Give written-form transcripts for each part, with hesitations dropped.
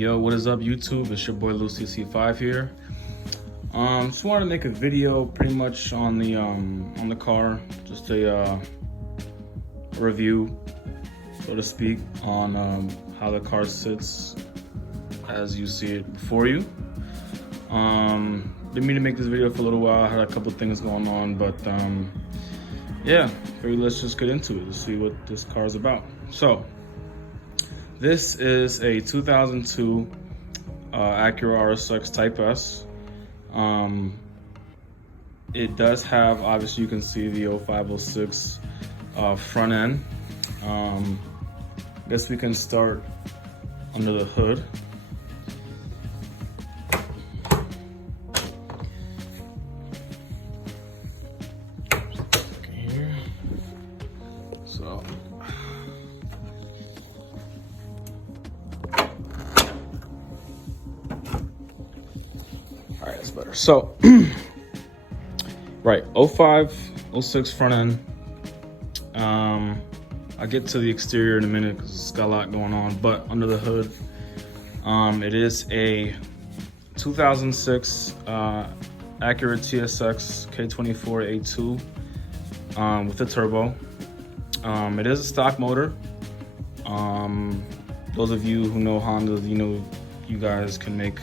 Yo, what is up YouTube? It's your boy Dc5 here. Just wanted to make a video pretty much on the car, just a review, so to speak, on how the car sits as you see it before you. Didn't mean to make this video for a little while. I had a couple things going on, but yeah, let's just get into it. Let's see what this car is about. So this is a 2002 Acura RSX Type S. It does have, obviously you can see the 0506 front end. Guess we can start under the hood. Here. So alright, that's better. So, right, 05, 06 front end. I'll get to the exterior in a minute because it's got a lot going on, but under the hood, it is a 2006 Acura TSX K24A2 with a turbo. It is a stock motor. Those of you who know Honda, you guys can make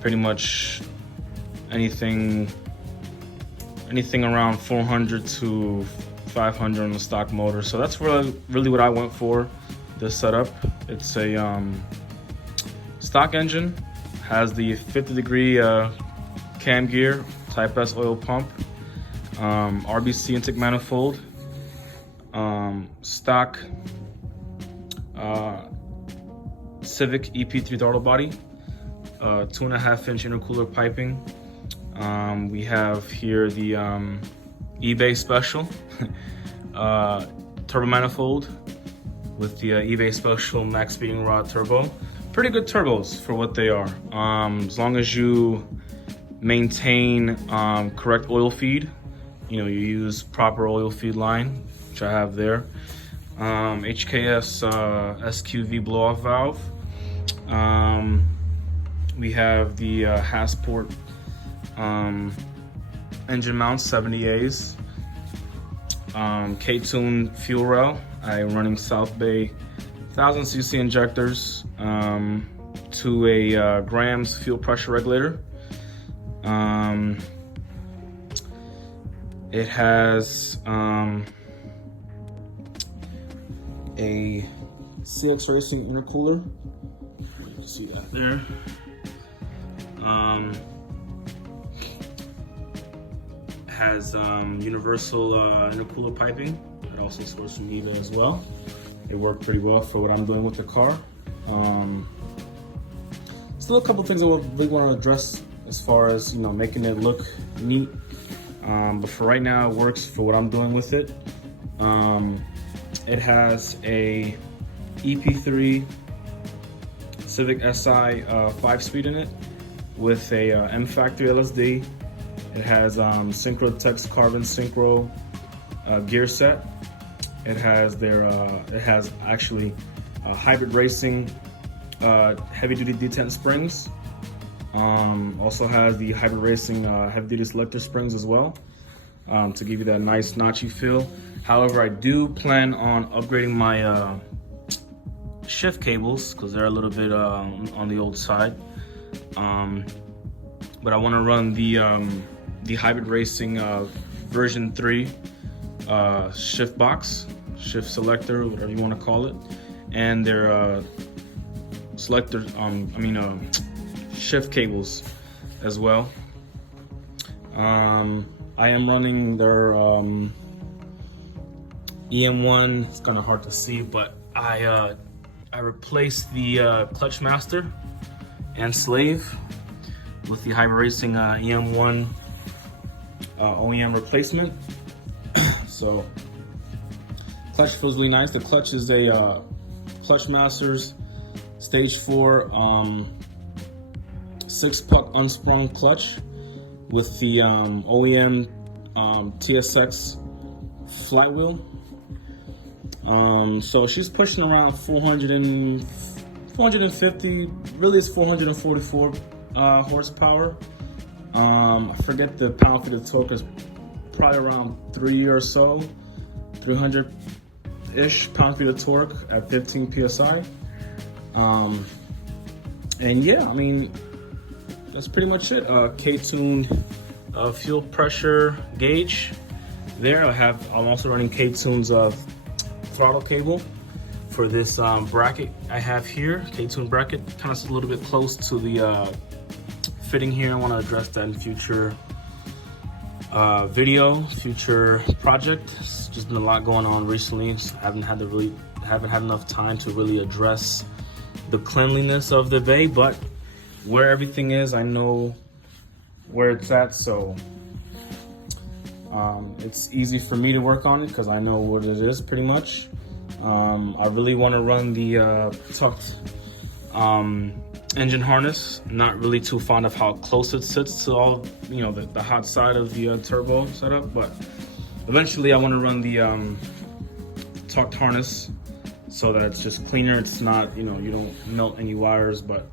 pretty much anything around 400 to 500 on the stock motor. So that's really what I went for this setup. It's a stock engine, has the 50-degree cam gear, Type S oil pump, RBC intake manifold, stock Civic EP3 throttle body, 2.5-inch intercooler piping. We have here the eBay special turbo manifold with the eBay special max speeding rod turbo. Pretty good turbos for what they are. As long as you maintain correct oil feed, you use proper oil feed line, which I have there. HKS SQV blow off valve. We have the Hasport engine mounts, 70As. K-Tune fuel rail. I'm running South Bay 1000cc injectors to a grams fuel pressure regulator. It has a CX Racing intercooler. You can see that there. Has universal intercooler piping. It also stores from eBay as well. It worked pretty well for what I'm doing with the car. Still a couple things I really want to address as far as making it look neat. But for right now, it works for what I'm doing with it. It has a EP3 Civic Si 5-speed in it with a M Factory LSD. It has Synchrotex Carbon Synchro gear set. It has actually hybrid racing heavy duty detent springs. Also has the hybrid racing heavy duty selector springs as well, to give you that nice notchy feel. However, I do plan on upgrading my shift cables because they're a little bit on the old side. But I want to run the hybrid racing version 3 shift box, shift selector, whatever you want to call it, and their selector, shift cables as well. I am running their EM1. It's kind of hard to see, but I replaced the clutch master and slave with the hybrid racing EM1 OEM replacement. So clutch feels really nice. The clutch is a Clutch Masters Stage 4 6-puck unsprung clutch with the OEM TSX flat wheel. So she's pushing around 450 450, really it's 444 horsepower. I forget the pound-feet of torque is probably around 3 or so, 300-ish pound-feet of torque at 15 PSI. And yeah, I mean, that's pretty much it. K-tuned fuel pressure gauge there. I'm also running K-tune's throttle cable for this bracket I have here. K-tune bracket, kind of a little bit close to the fitting here. I want to address that in future video, future project. It's just been a lot going on recently. So haven't had enough time to really address the cleanliness of the bay, but where everything is, I know where it's at, so it's easy for me to work on it because I know what it is pretty much. I really want to run the tucked engine harness. Not really too fond of how close it sits to all, the hot side of the turbo setup, but eventually I want to run the tucked harness so that it's just cleaner. It's not, you don't melt any wires, but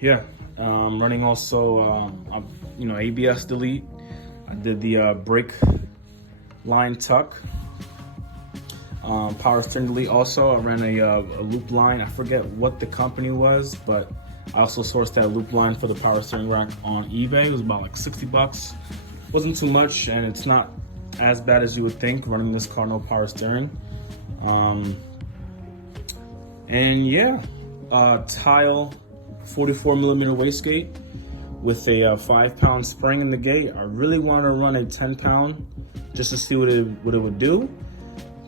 yeah. Running also, ABS delete. I did the brake line tuck. Power steering delete also. I ran a loop line. I forget what the company was, but I also sourced that loop line for the power steering rack on eBay. It was about like 60 bucks. Wasn't too much, and it's not as bad as you would think running this car, no power steering. And yeah, tile 44 millimeter wastegate with a 5-pound spring in the gate. I really want to run a 10-pound just to see what it would do.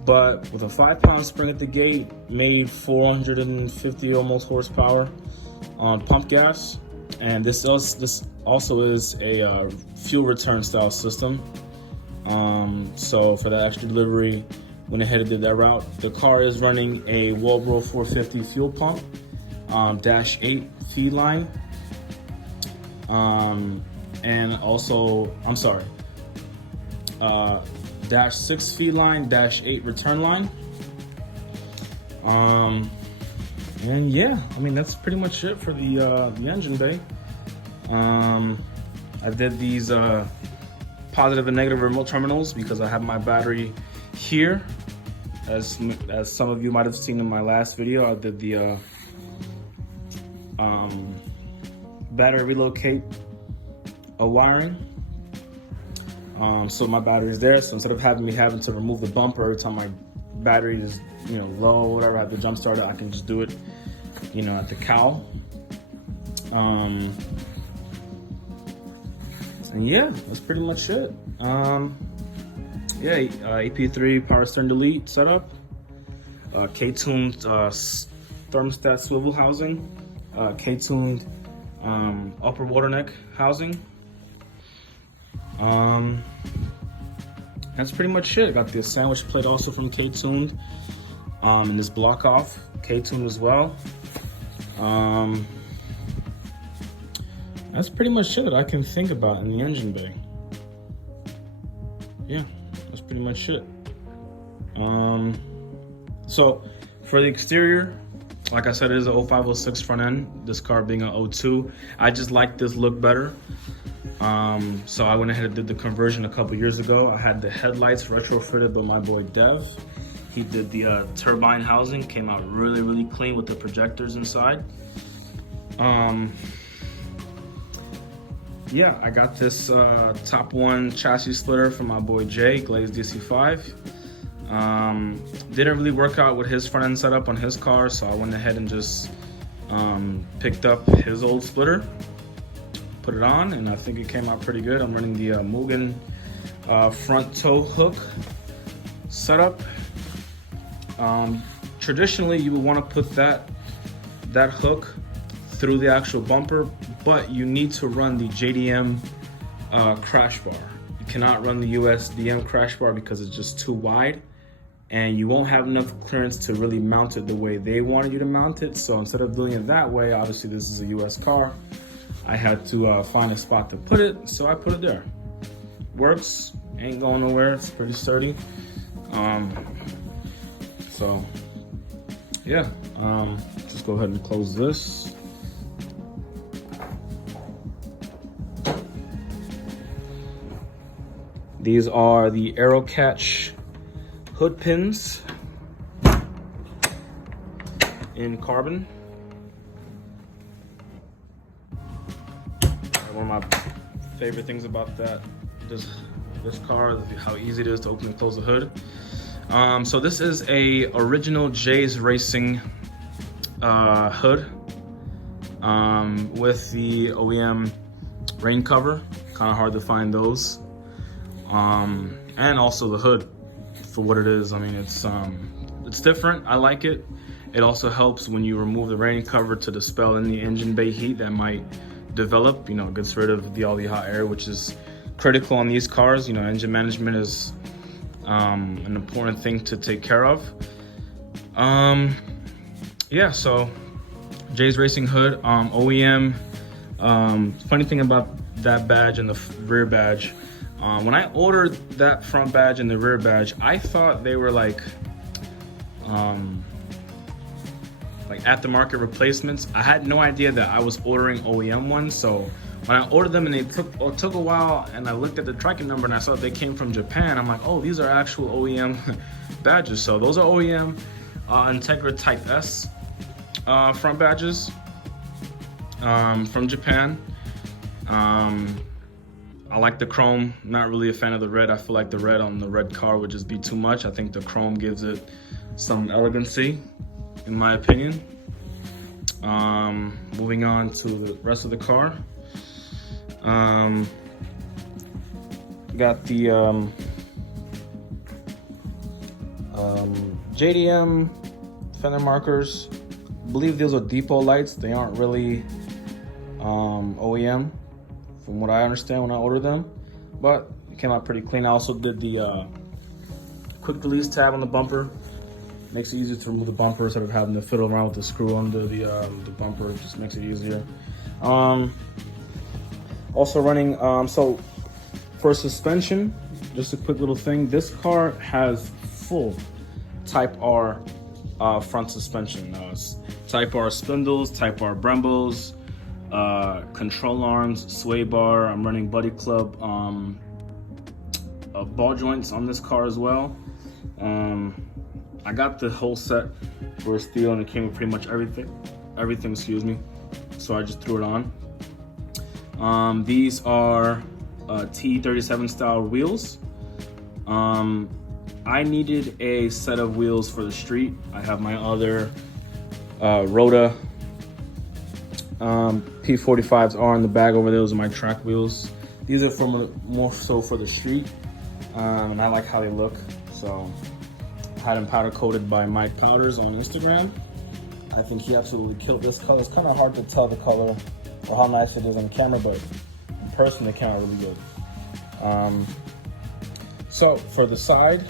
But with a 5-pound spring at the gate, made 450 almost horsepower on pump gas. And this also is a fuel return style system. So for that extra delivery, went ahead and did that route. The car is running a Walbro 450 fuel pump, -8 feed line. And also, I'm sorry, -6 feed line, -8 return line. And yeah, I mean, that's pretty much it for the engine bay. I did these positive and negative remote terminals because I have my battery here. As some of you might have seen in my last video, I did the battery relocate wiring. So my battery is there. So instead of having to remove the bumper every time my battery is low or whatever, I have to jump start it, I can just do it at the cowl. And yeah, that's pretty much it. Yeah, AP3 power steering delete setup, K-tuned thermostat swivel housing, K-tuned upper water neck housing. That's pretty much it. I got the sandwich plate also from K-tuned, and this block off K-tuned as well. That's pretty much it that I can think about in the engine bay. Yeah, that's pretty much it. So for the exterior, like I said, it is a 0506 front end. This car being a 02, I just like this look better. So I went ahead and did the conversion a couple years ago. I had the headlights retrofitted by my boy Dev. He did the turbine housing, came out really, really clean with the projectors inside. Yeah, I got this top one chassis splitter from my boy Jay, glazed Dc5. Didn't really work out with his front end setup on his car, so I went ahead and just picked up his old splitter, put it on, and I think it came out pretty good. I'm running the Mugen front tow hook setup. Traditionally, you would want to put that hook through the actual bumper, but you need to run the JDM crash bar. You cannot run the USDM crash bar because it's just too wide, and you won't have enough clearance to really mount it the way they wanted you to mount it. So instead of doing it that way, obviously this is a US car, I had to find a spot to put it, so I put it there. Works, ain't going nowhere, it's pretty sturdy. So yeah, just go ahead and close this. These are the Aero Catch hood pins in carbon. One of my favorite things about this car is how easy it is to open and close the hood. So this is a original J's Racing hood with the OEM rain cover. Kind of hard to find those. And also the hood for what it is. I mean, it's different. I like it. It also helps when you remove the rain cover to dispel any engine bay heat that might develop. You know, it gets rid of all the hot air, which is critical on these cars. You know, engine management is an important thing to take care of. Yeah, so J's Racing hood, OEM. Funny thing about that badge and the rear badge, when I ordered that front badge and the rear badge, I thought they were like aftermarket replacements. I had no idea that I was ordering OEM ones. So when I ordered them and they took a while, and I looked at the tracking number and I saw they came from Japan, I'm like, oh, these are actual OEM badges. So those are OEM Integra Type S front badges from Japan. I like the chrome, not really a fan of the red. I feel like the red on the red car would just be too much. I think the chrome gives it some elegancy, in my opinion. Moving on to the rest of the car. Got the JDM fender markers. I believe those are depot lights. They aren't really OEM from what I understand when I ordered them, but it came out pretty clean. I also did the quick release tab on the bumper. Makes it easier to remove the bumper instead of having to fiddle around with the screw under the bumper. It just makes it easier. Also running, so for suspension, just a quick little thing. This car has full Type R front suspension. Type R spindles, Type R Brembos, control arms, sway bar. I'm running Buddy Club ball joints on this car as well. I got the whole set for a steal, and it came with pretty much everything, excuse me. So I just threw it on. These are T37 style wheels. I needed a set of wheels for the street. I have my other Rota P45s are in the bag over there. Those are my track wheels. These are more so for the street, and I like how they look. So I had them powder coated by Mike Powders on Instagram. I think he absolutely killed this color. It's kind of hard to tell the color or how nice it is on camera, but in person they came out really good. So for the side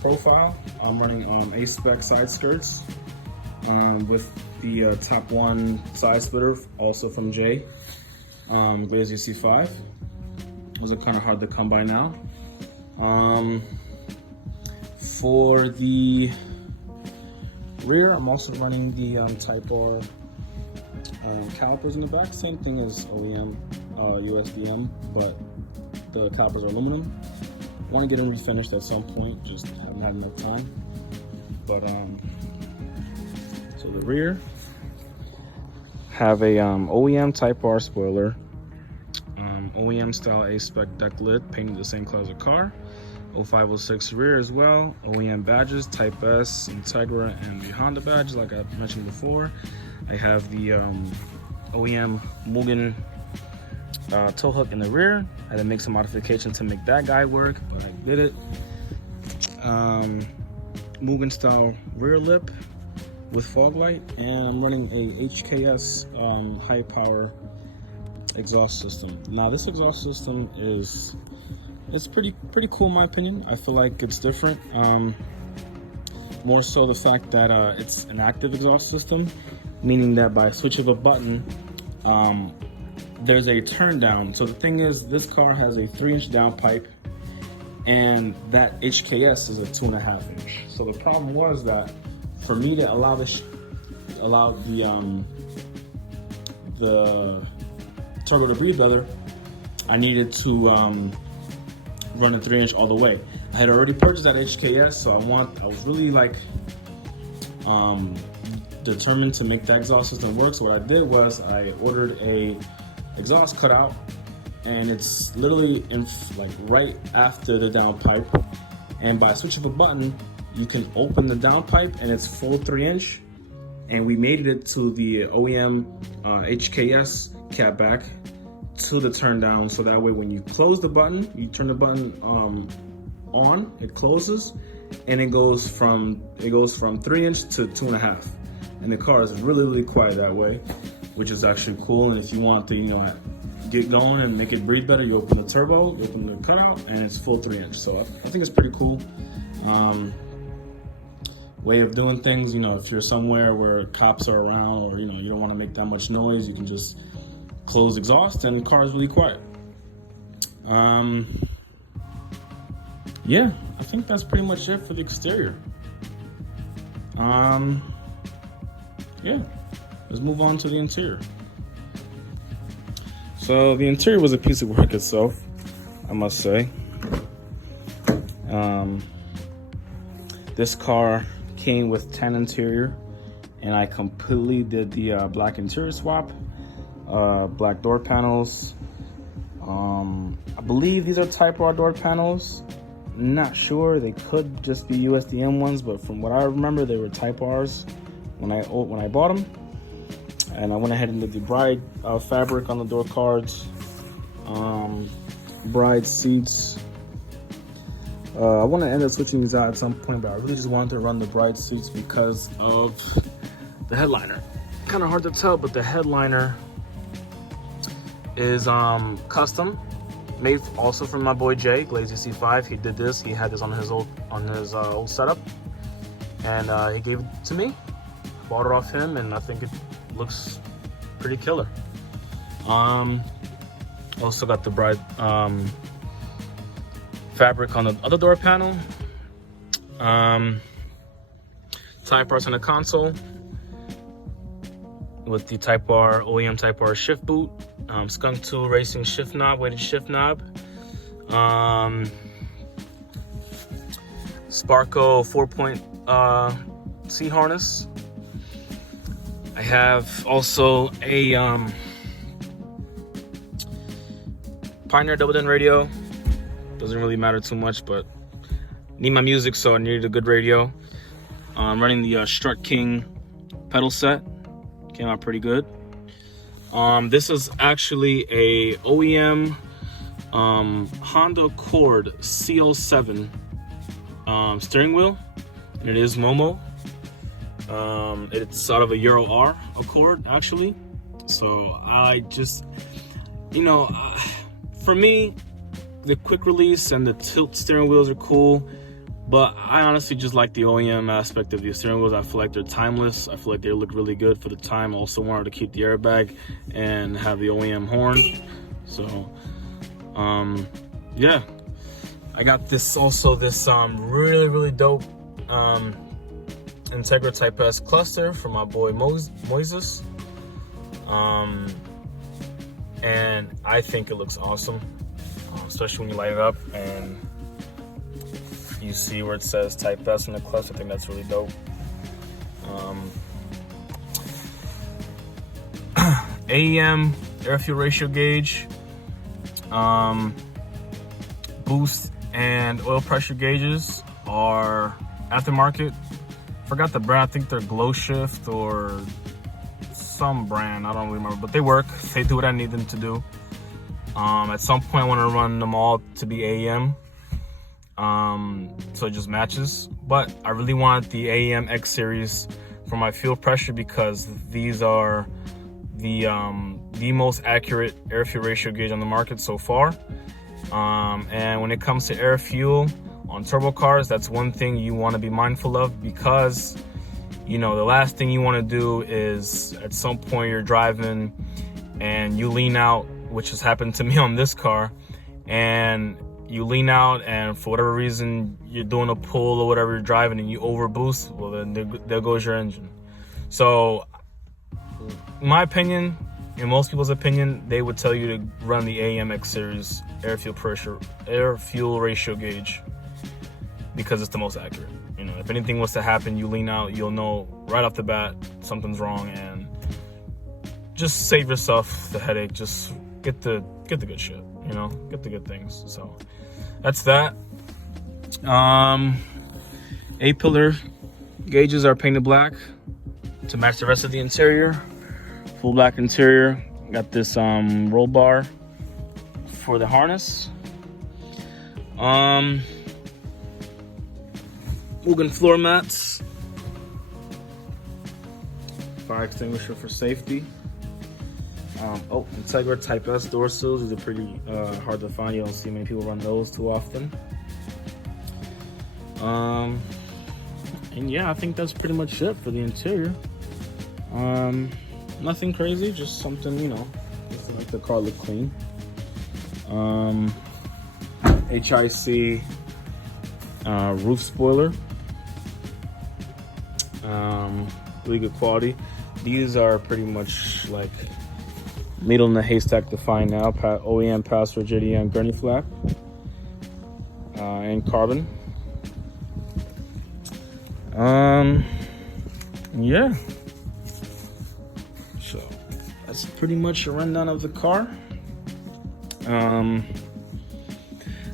profile, I'm running A-Spec side skirts with the top one side splitter, also from J, Glaze Dc5. Those are kind of hard to come by now. For the rear, I'm also running the Type R calipers in the back. Same thing as OEM USDM, but the calipers are aluminum. Want to get them refinished at some point, just haven't had enough time. But so the rear have a OEM Type R spoiler, OEM style A-Spec deck lid, painted the same color as a car. 0506 rear as well. OEM badges, Type S, Integra, and the Honda badge, like I mentioned before. I have the OEM Mugen tow hook in the rear. I had to make some modifications to make that guy work, but I did it. Mugen style rear lip with fog light, and I'm running a HKS high power exhaust system. Now this exhaust system it's pretty cool in my opinion. I feel like it's different. More so the fact that it's an active exhaust system, meaning that by switch of a button, there's a turn down. So the thing is, this car has a 3-inch downpipe, and that HKS is a 2.5 inch. So the problem was that for me to allow the turbo to breathe better, I needed to run a 3-inch all the way. I had already purchased that HKS, so I was really like determined to make that exhaust system work. So what I did was I ordered a exhaust cutout, and it's literally like right after the downpipe. And by switching of a button, you can open the downpipe, and it's full 3-inch. And we made it to the OEM HKS cap back to the turn down, so that way when you close the button, you turn the button on, it closes, and it goes from 3-inch to 2.5. And the car is really quiet that way, which is actually cool. And if you want to, you know, get going and make it breathe better, you open the turbo, you open the cutout, and it's full 3-inch. So I think it's pretty cool. Way of doing things. You know, if you're somewhere where cops are around, or you know, you don't want to make that much noise, you can just close exhaust and the car is really quiet. Yeah, I think that's pretty much it for the exterior. Yeah, let's move on to the interior. So the interior was a piece of work itself, I must say. This car came with tan interior, and I completely did the black interior swap, black door panels. I believe these are Type R door panels. Not sure, they could just be USDM ones, but from what I remember, they were Type Rs when I bought them. And I went ahead and did the bride fabric on the door cards, bride seats. I want to end up switching these out at some point, but I really just wanted to run the bride seats because of the headliner. Kind of hard to tell, but the headliner is custom, made also from my boy Jay, Dc5. He did this. He had this on his old setup, and he gave it to me. Bought it off him, and I think it looks pretty killer. Also got the bride fabric on the other door panel. Type R's on the console with the Type R OEM Type R shift boot, Skunk 2 racing shift knob, weighted shift knob, Sparco 4-point C harness. I have also a Pioneer double din radio. Doesn't really matter too much, but need my music, so I needed a good radio. I'm running the Strut King pedal set. Came out pretty good. This is actually a OEM Honda Accord CL7 steering wheel, and it is Momo. It's out of a Euro R Accord, actually. So I just, you know, for me, the quick release and the tilt steering wheels are cool, but I honestly just like the OEM aspect of the steering wheels. I feel like they're timeless. I feel like they look really good for the time. I also wanted to keep the airbag and have the OEM horn. So, yeah. I got this really dope Integra Type S cluster from my boy Moises. And I think it looks awesome, especially when you light it up and you see where it says Type S in the cluster. I think that's really dope. AEM air fuel ratio gauge, boost and oil pressure gauges are aftermarket. Forgot the brand. I think they're Glow Shift or some brand. I don't really remember, but they work. They do what I need them to do. At some point I want to run them all to be AEM, so it just matches. But I really want the AEM X series for my fuel pressure because these are the most accurate air fuel ratio gauge on the market so far. And when it comes to air fuel on turbo cars, that's one thing you want to be mindful of, because you know the last thing you want to do is at some point you're driving and you lean out, which has happened to me on this car, and you lean out and for whatever reason you're doing a pull or whatever you're driving and you over boost, well then there goes your engine. So in my opinion, in most people's opinion, they would tell you to run the AMX series air fuel ratio gauge because it's the most accurate. You know, if anything was to happen, you lean out, you'll know right off the bat something's wrong, and just save yourself the headache. Just get the good shit, you know, get the good things. So that's that. A-pillar gauges are painted black to match the rest of the interior. Full black interior. Got this roll bar for the harness. Mugen floor mats. Fire extinguisher for safety. Integra Type S door sills. These are pretty hard to find. You don't see many people run those too often. And yeah, I think that's pretty much it for the interior. Nothing crazy, just something, you know, just to make the car look clean. HIC roof spoiler. Really good quality. These are pretty much like needle in the haystack to find now. OEM pass rigidity on gurney flap and carbon. Yeah. So that's pretty much a rundown of the car.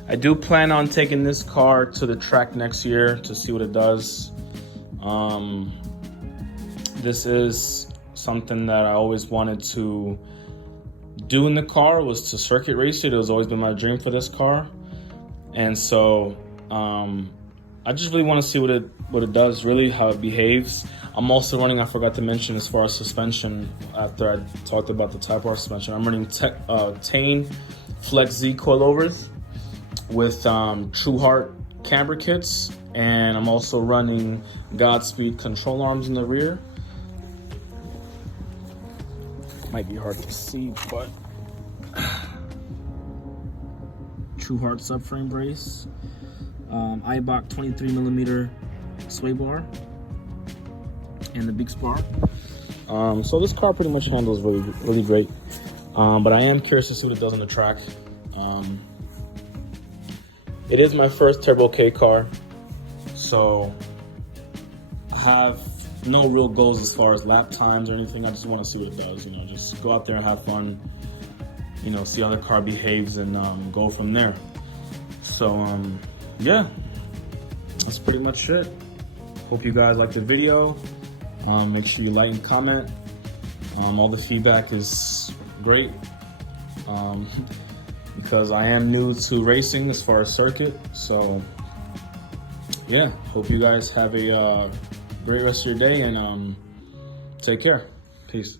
I do plan on taking this car to the track next year to see what it does. This is something that I always wanted to do in the car, was to circuit race it. It has always been my dream for this car. And so I just really want to see what it does, really, how it behaves. I'm also running, I forgot to mention, as far as suspension, after I talked about the Type R suspension, I'm running Tane Flex Z coilovers with True Heart camber kits, and I'm also running Godspeed control arms in the rear. Might be hard to see, but True Heart subframe brace, Eibach 23mm sway bar, and the big spar. So this car pretty much handles really great. But I am curious to see what it does on the track. It is my first Turbo K car, so I have no real goals as far as lap times or anything. I just want to see what it does, you know, just go out there and have fun, you know, see how the car behaves, and go from there. So yeah, that's pretty much it. Hope you guys liked the video. Make sure you like and comment. All the feedback is great, because I am new to racing as far as circuit. So yeah, hope you guys have a great rest of your day, and take care. Peace.